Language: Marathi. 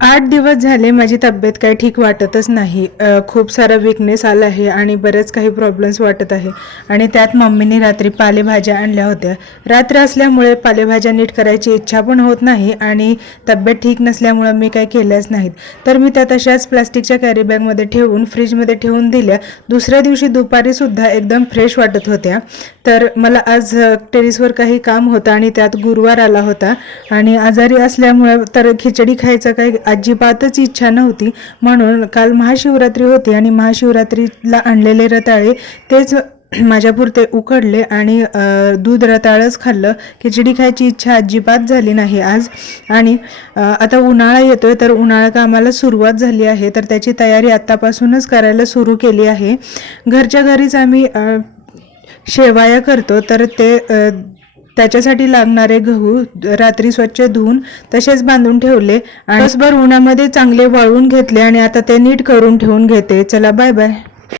8 दिवस झाले माझी तब्येत काही ठीक वाटतच नाही. खूप सारा वीकनेस आला आहे आणि बरेच काही प्रॉब्लेम्स वाटत आहे. आणि त्यात मम्मीने रात्री पालेभाज्या आणल्या होत्या. रात्र असल्यामुळे पालेभाज्या नीट करायची इच्छा पण होत नाही आणि तब्येत ठीक नसल्यामुळं मी काही केल्याच नाहीत. तर मी त्या तशाच प्लास्टिकच्या कॅरीबॅगमध्ये ठेवून फ्रीजमध्ये ठेवून दिल्या. दुसऱ्या दिवशी दुपारीसुद्धा एकदम फ्रेश वाटत होत्या. तर मला आज टेरेसवर काही काम होतं आणि त्यात गुरुवार आला होता आणि आजारी असल्यामुळं तर खिचडी खायचं काही अजिबातच इच्छा नव्हती. म्हणून काल महाशिवरात्री होती आणि महाशिवरात्रीला आणलेले रताळे तेच माझ्यापुरते उकडले आणि दूध रताळच खाल्लं. खिचडी खायची इच्छा अजिबात झाली नाही आज. आणि आता उन्हाळा येतोय तर उन्हाळा कामाला सुरुवात झाली आहे, तर त्याची तयारी आत्तापासूनच करायला सुरू केली आहे. घरच्या घरीच आम्ही शेवाया करतो, तर ते त्याच्यासाठी लागणारे गहू रात्री स्वच्छ धुवून तसेच बांधून ठेवले आणि दिवसभर उन्हामध्ये चांगले वाळवून घेतले आणि आता ते नीट करून ठेवून घेते. चला बाय बाय.